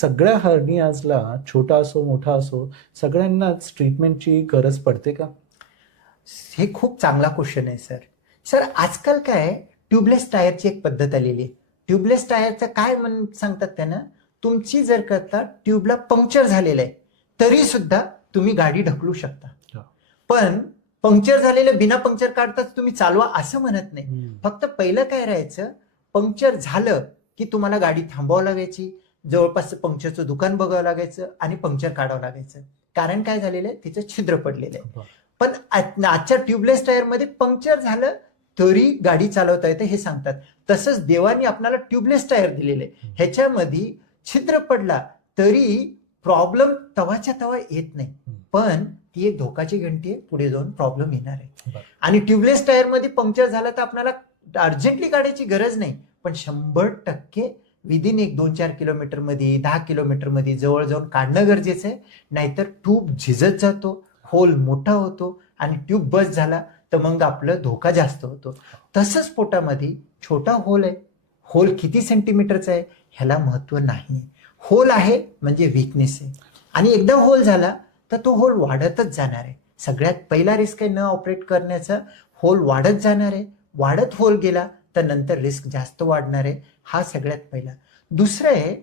सगळ्या हर्नियाजला छोटा असो मोठा असो सगळ्यांनाच ट्रीटमेंटची गरज पडते का? हे खूप चांगला क्वेश्चन आहे सर सर आजकाल काय ट्यूबलेस टायरची एक पद्धत आलेली आहे. ट्यूबलेस टायरचं काय म्हण सांगतात त्यानं? तुमची जर करता ट्यूबला पंक्चर झालेलं आहे तरी सुद्धा तुम्ही गाडी ढकलू शकता. पण पंक्चर झालेलं बिना पंक्चर काढताच तुम्ही चालवा असं म्हणत नाही. फक्त पहिलं काय राहायचं? पंक्चर झालं की तुम्हाला गाडी थांबवावं लागायची. जवळपास पंक्चरचं दुकान बघावं लागायचं आणि पंक्चर काढावं लागायचं. कारण काय झालेलं? आहे तिचं छिद्र पडलेलं आहे. पण आजच्या ट्यूबलेस टायरमध्ये पंक्चर झालं तरी गाडी चालवता येते हे सांगतात. तसंच देवानी आपल्याला ट्यूबलेस टायर दिलेले. ह्याच्यामध्ये छिद्र पडला तरी प्रॉब्लेम तवाच्या तवा येत नाही. पण ती एक धोकाची घंटी आहे. पुढे जाऊन प्रॉब्लेम येणार आहे. आणि ट्यूबलेस टायरमध्ये पंक्चर झालं तर आपल्याला अर्जंटली काढायची गरज नाही. पण शंभर टक्के विदिन एक दोन चार किलोमीटरमध्ये दहा किलोमीटरमध्ये जवळ जाऊन काढणं गरजेचं आहे. नाहीतर ट्यूब झिजत जातो होल मोठा होतो आणि ट्यूब बस झाला तर मग आपलं धोका जास्त होतो. तसंच पोटामध्ये छोटा होल आहे. होल किती सेंटीमीटरचा आहे ह्याला महत्त्व नाही. होल आहे म्हणजे विकनेस आहे. आणि एकदा होल झाला तर तो होल वाढतच जाणार आहे. सगळ्यात पहिला रिस्क आहे न ऑपरेट करण्याचा. होल वाढत जाणार आहे. वाढत होल गेला तर नंतर रिस्क जास्त वाढणार आहे. हा सगळ्यात पहिला. दुसरं आहे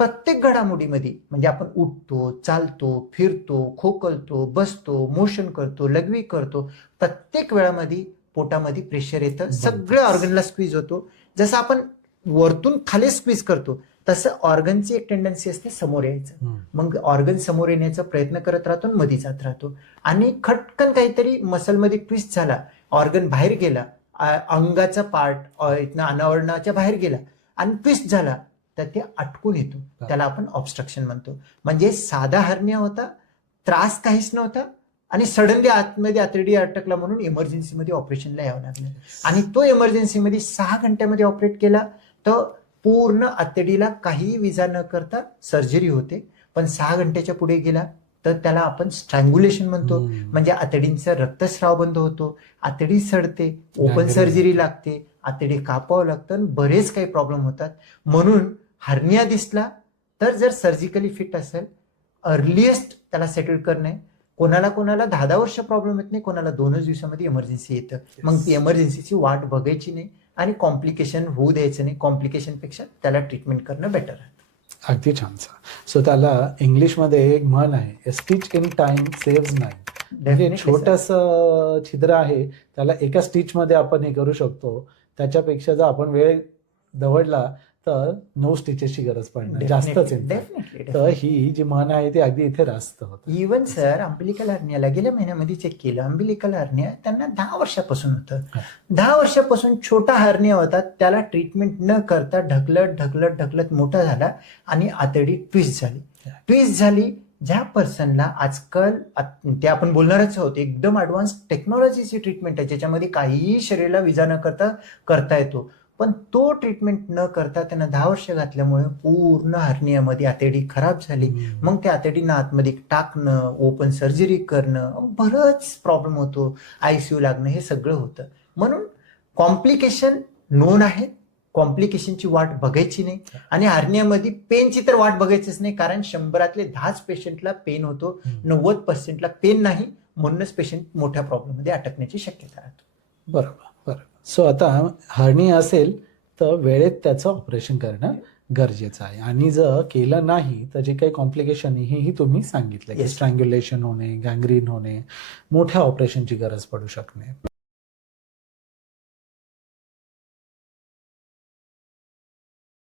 प्रत्येक घडामोडीमध्ये म्हणजे आपण उठतो चालतो फिरतो खोकलतो बसतो मोशन करतो लघवी करतो प्रत्येक वेळामध्ये पोटामध्ये प्रेशर येतं. सगळ्या ऑर्गनला स्क्वीज होतो. जसं आपण वरतून खाली स्क्वीज करतो तसं ऑर्गनची एक टेंडन्सी असते समोर यायचं. मग ऑर्गन समोर येण्याचा प्रयत्न करत राहतो मध्ये जात राहतो. आणि खटकन काहीतरी मसलमध्ये ट्विस्ट झाला ऑर्गन बाहेर गेला अंगाचा पार्ट इथनं अनावरणाच्या बाहेर गेला आणि ट्विस्ट झाला तर ते अटकून येतो त्याला आपण ऑब्स्ट्रक्शन म्हणतो. म्हणजे साधा हरण्या होता त्रास काहीच नव्हता आणि सडनली आतमध्ये आतडी अटकला म्हणून इमर्जन्सीमध्ये ऑपरेशनला यावं लागलं. आणि तो इमर्जन्सीमध्ये सहा घंट्यामध्ये ऑपरेट केला तर पूर्ण आतडीला काही विजा न करता सर्जरी होते. पण सहा घंट्याच्या पुढे गेला तर त्याला आपण स्ट्रँग्युलेशन म्हणतो. म्हणजे आतडींचा रक्तस्राव बंद होतो. आतडी सडते ओपन. सर्जरी लागते. आतडी कापावं लागतं आणि बरेच काही प्रॉब्लेम होतात. म्हणून हर्निया दिसला तर जर सर्जिकली फिट असेल अर्लिएस्ट त्याला सेटल करणे. कोणाला कोणाला दहा दहा वर्ष प्रॉब्लेम येत नाही कोणाला दोनच दिवसामध्ये इमर्जन्सी येतं. मग ती इमर्जन्सीची वाट बघायची नाही आणि कॉम्प्लिकेशन होऊ द्यायचं नाही. कॉम्प्लिकेशनपेक्षा त्याला ट्रीटमेंट करणं बेटर आहे. अगदी छान सो त्याला इंग्लिशमध्ये एक म्हण आहे स्टिच इन टाइम सेव्ह नाही म्हणजे. छोटस छिद्र आहे त्याला एका स्टिच मध्ये आपण हे करू शकतो. त्याच्यापेक्षा जर आपण वेळ दवडला तर नऊ स्टिचेसची गरज पडणार. जास्तच. डेफिनेटली तर ही जी म्हण आहे ती अगदी इथे रास्त होत. इवन सर अंबिलिकल हर्नियाला गेल्या महिन्यामध्ये चेक केलं. अंबिलिकल हर्निया त्यांना दहा वर्षापासून होतं. दहा वर्षापासून छोटा हर्निया होता. त्याला ट्रीटमेंट न करता ढकलत ढकलत ढकलत मोठा झाला आणि आतडी ट्विस्ट झाली. ट्विस्ट झाली ज्या पर्सनला आजकाल ते आपण बोलणारच आहोत एकदम ऍडव्हान्स टेक्नॉलॉजीची ट्रीटमेंट आहे ज्याच्यामध्ये काहीही शरीराला विजा न करता करता येतो. पण तो ट्रीटमेंट न करता त्यांना दहा वर्ष घातल्यामुळे पूर्ण हर्नियामध्ये आतडी खराब झाली. मग त्या आतडीनं आतमध्ये टाकणं ओपन सर्जरी करणं बरंच प्रॉब्लेम होतो. आयसीयू लागणं हे सगळं होतं. म्हणून कॉम्प्लिकेशन नोन आहेत कॉम्प्लिकेशनची वाट बघायची नाही. आणि हर्नियामध्ये पेनची तर वाट बघायचीच नाही कारण शंभरातले दहाच पेशंटला पेन होतो. नव्वद पर्सेंटला पेन नाही. म्हणूनच पेशंट मोठ्या प्रॉब्लेममध्ये अटकण्याची शक्यता राहते. बरोबर बरोबर. सो आता हरणी असेल तर वेळेत त्याचं ऑपरेशन करणं गरजेचं आहे. आणि जर केलं नाही तर जे काही कॉम्प्लिकेशन आहे हेही तुम्ही सांगितलं की. स्ट्रँग्युलेशन होणे गँग्रीन होणे मोठ्या ऑपरेशनची गरज पडू शकणे.